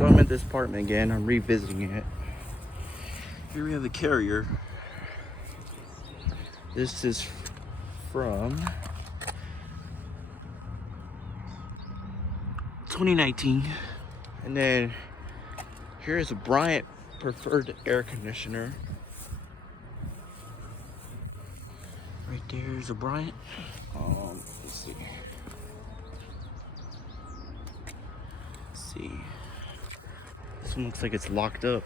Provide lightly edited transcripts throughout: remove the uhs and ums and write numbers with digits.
So I'm at this apartment again. I'm revisiting it. Here we have the carrier. This is from 2019. And then here is a Bryant preferred air conditioner. Right there is a Bryant. Let's see. Let's see. This one looks like it's locked up.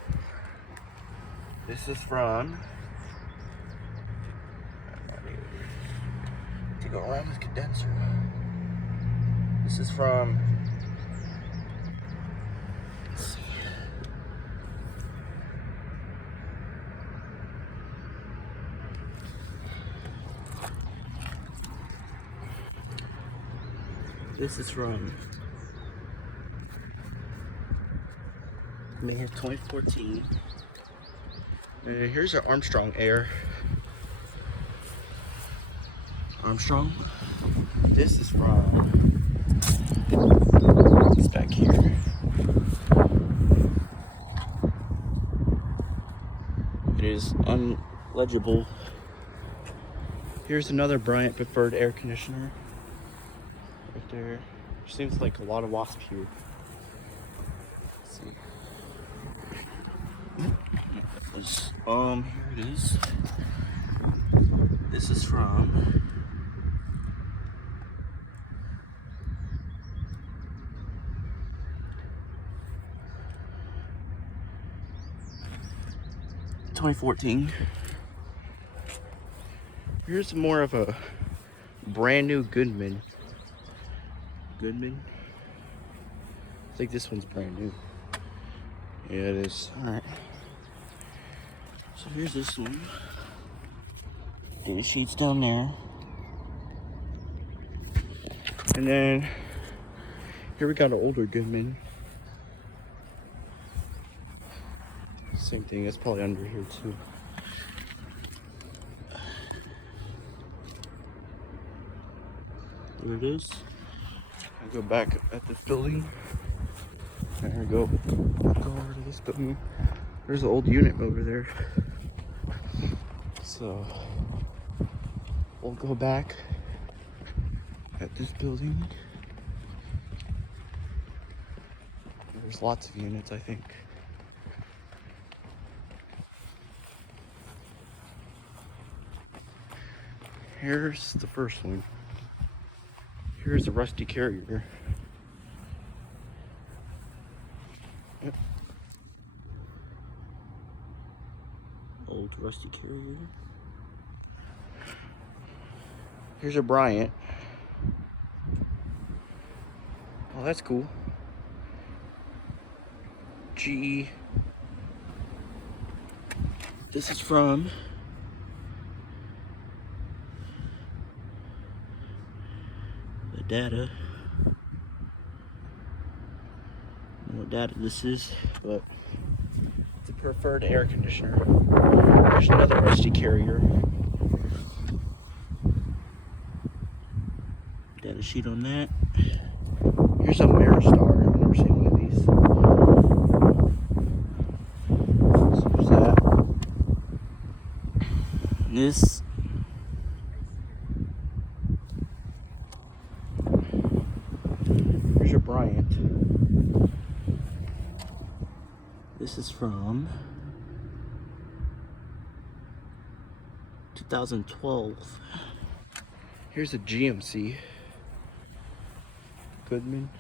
This is from. To go around this condenser. This is from. Let's see. This is from May of 2014. And here's an Armstrong Air. Armstrong. This is from. It's back here. It is unlegible. Here's another Bryant preferred air conditioner. Right there. Seems like a lot of wasp here. Let's see. Here it is. This is from. $2014. Here's more of a brand new Goodman. Goodman? I think this one's brand new. Yeah, it is. Alright. So here's this one. Data sheets down there. And then here we got an older Goodman. Same thing, it's probably under here too. There it is. I go back at this building. There we go. Go over to this building. There's an old unit over there. So we'll go back at this building. There's lots of units, I think. Here's the first one. Here's a rusty carrier. Yep. Old rusty carrier. Here's a Bryant. Oh, that's cool. GE. This is from the data. I don't know what data this is, but it's a preferred air conditioner. There's another rusty carrier. Data sheet on that. Here's a Maristar. I've never seen one of these. So there's that. And this. Here's your Bryant. This is from 2012. Here's a GMC. Goodman.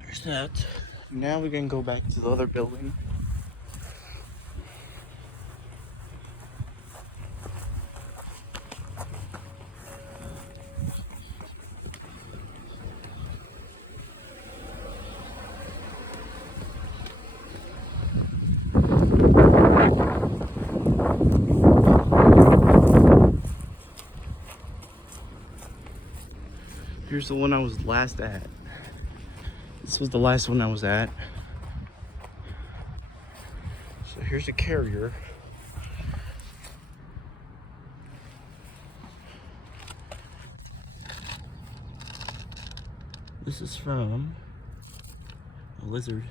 There's that. Now we can go back to the other building. Here's the one I was last at. This was the last one I was at. So here's a carrier. This is from a Lizard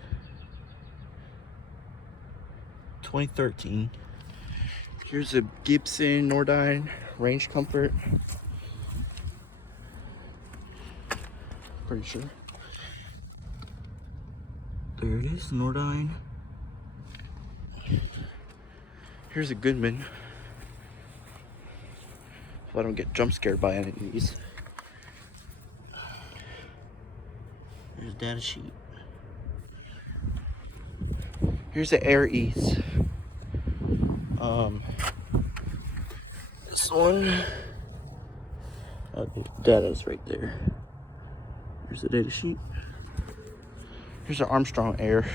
2013. Here's a Gibson Nordyne range comfort. Pretty sure. There it is, Nordyne. Here's a Goodman. So I don't get jump scared by any of these. There's a data sheet. Here's the Air Ease. This one, data's right there. Here's the data sheet. Here's an Armstrong Air.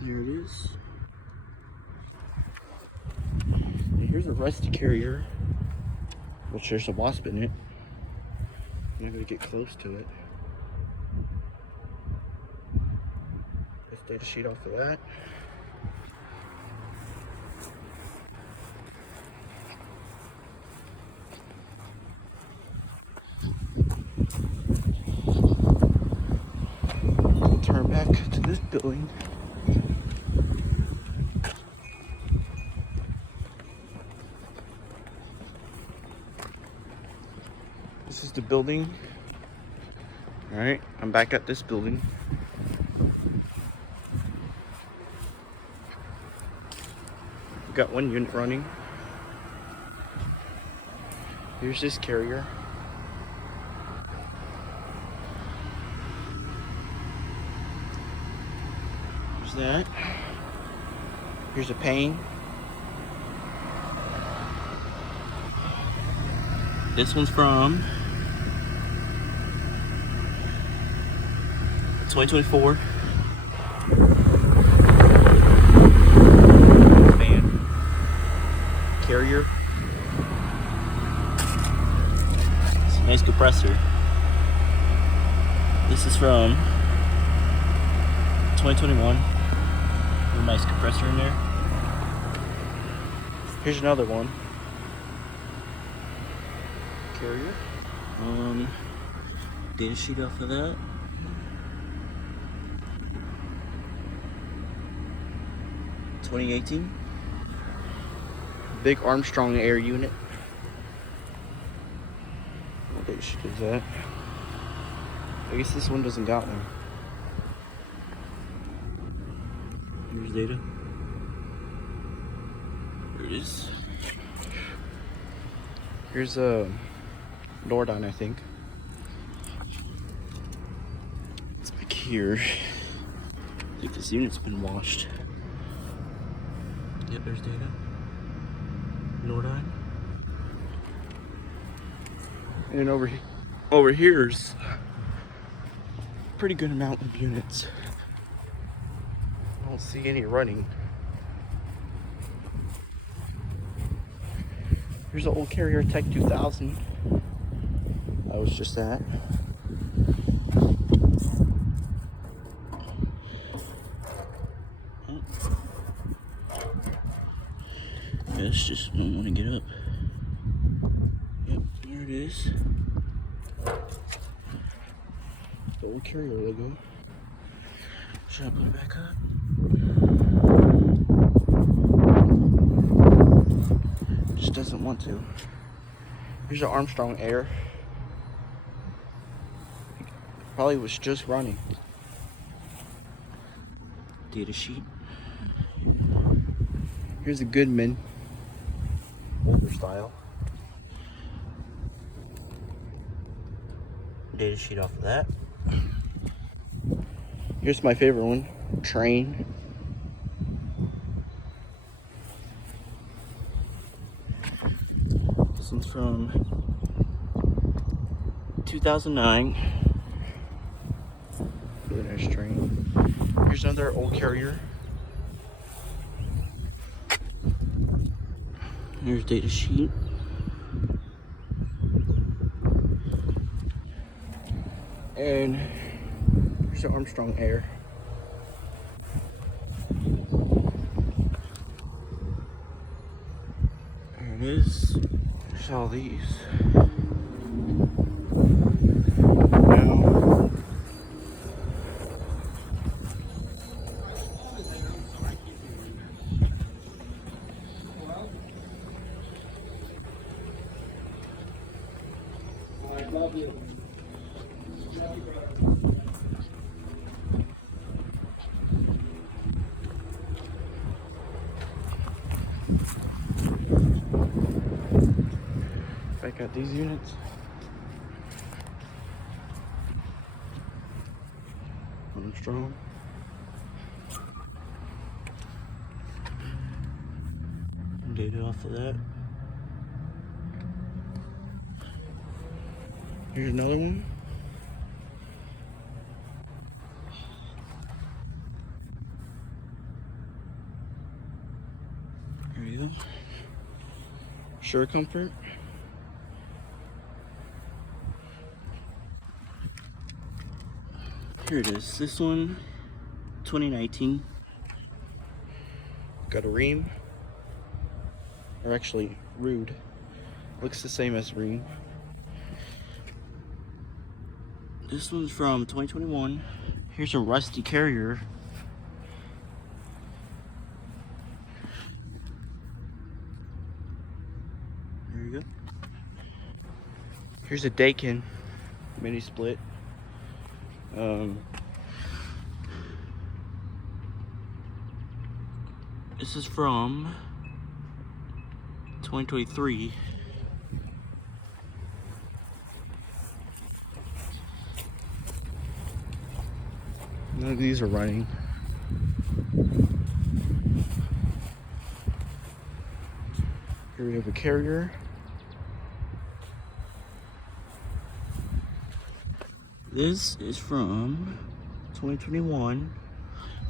There it is. And here's a Rusty Carrier, which there's a wasp in it. I'm gonna get close to it. Let's data sheet off of that. We'll turn back to this building. This is the building. All right, I'm back at this building. We've got one unit running. Here's this carrier. There's that. Here's a pane. This one's from 2024. Fan. Carrier. It's a nice compressor. This is from 2021. A nice compressor in there. Here's another one. Carrier. Data sheet off of that. (2018). Big Armstrong Air unit. What data sheet is that? I guess this one doesn't got one. Here's data. There it is. Here's a Nordyne, I think. It's back here. I think this unit's been washed. Yep, there's data. Nordyne. And then over here's a pretty good amount of units. I don't see any running. Here's an old Carrier Tech 2000. That was just that. This just don't want to get up. Yep, there it is. The old Carrier logo. Should I put it back up? Just doesn't want to. Here's an Armstrong Air. Probably was just running. Data sheet. Here's a Goodman. Older style. Data sheet off of that. Here's my favorite one. Train. This one's from 2009. Really nice train. Here's another old Carrier. Here's data sheet. And here's an Armstrong Air. There it is. There's all these. Now, back at these units. Strong. Data off of that. Here's another one. There you go. Sure Comfort. Here it is. This one, 2019. Got a Rheem. Or actually, Rude. Looks the same as Rheem. This one's from 2021. Here's a rusty carrier. There you go. Here's a Daikin mini split. This is from 2023. None of these are running. Here we have a carrier. This is from 2021.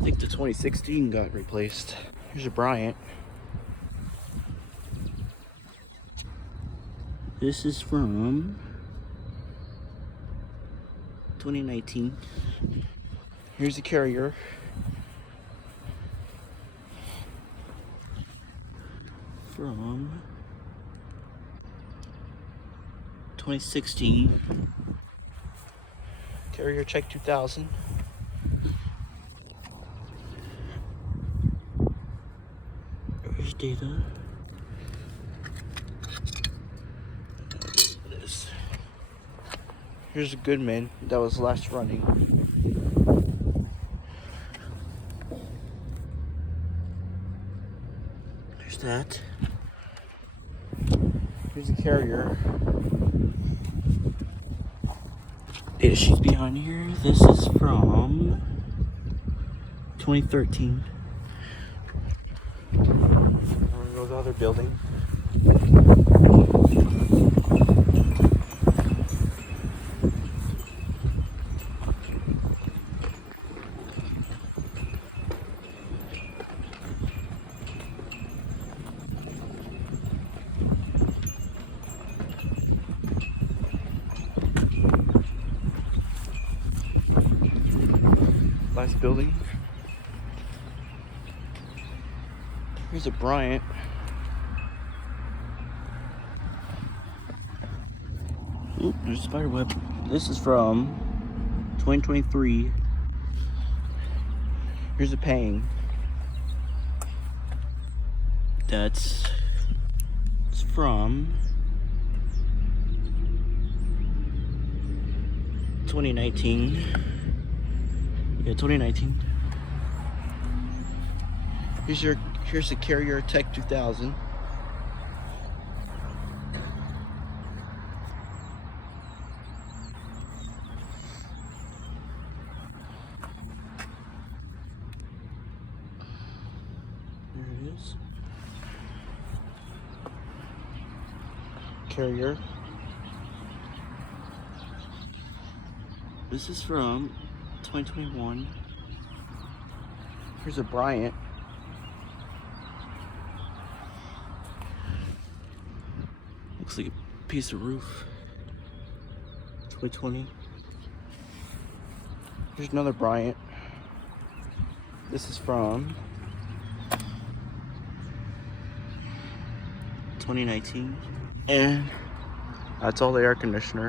I think the 2016 got replaced. Here's a Bryant. This is from 2019. Here's the carrier. From 2016. Carrier check 2000. Here's data. Here's a Goodman that was last running. There's that. Here's a carrier. Data sheet's behind here. This is from 2013. I'm gonna go to the other building. Nice building. Here's a Bryant. Oop, there's a spider web. This is from 2023. Here's a Pang. It's from 2019. Yeah, 2019. Here's the Carrier Tech 2000. There it is. Carrier. This is from 2021. Here's a Bryant. Looks like a piece of roof. 2020. Here's another Bryant. This is from 2019. And that's all the air conditioners.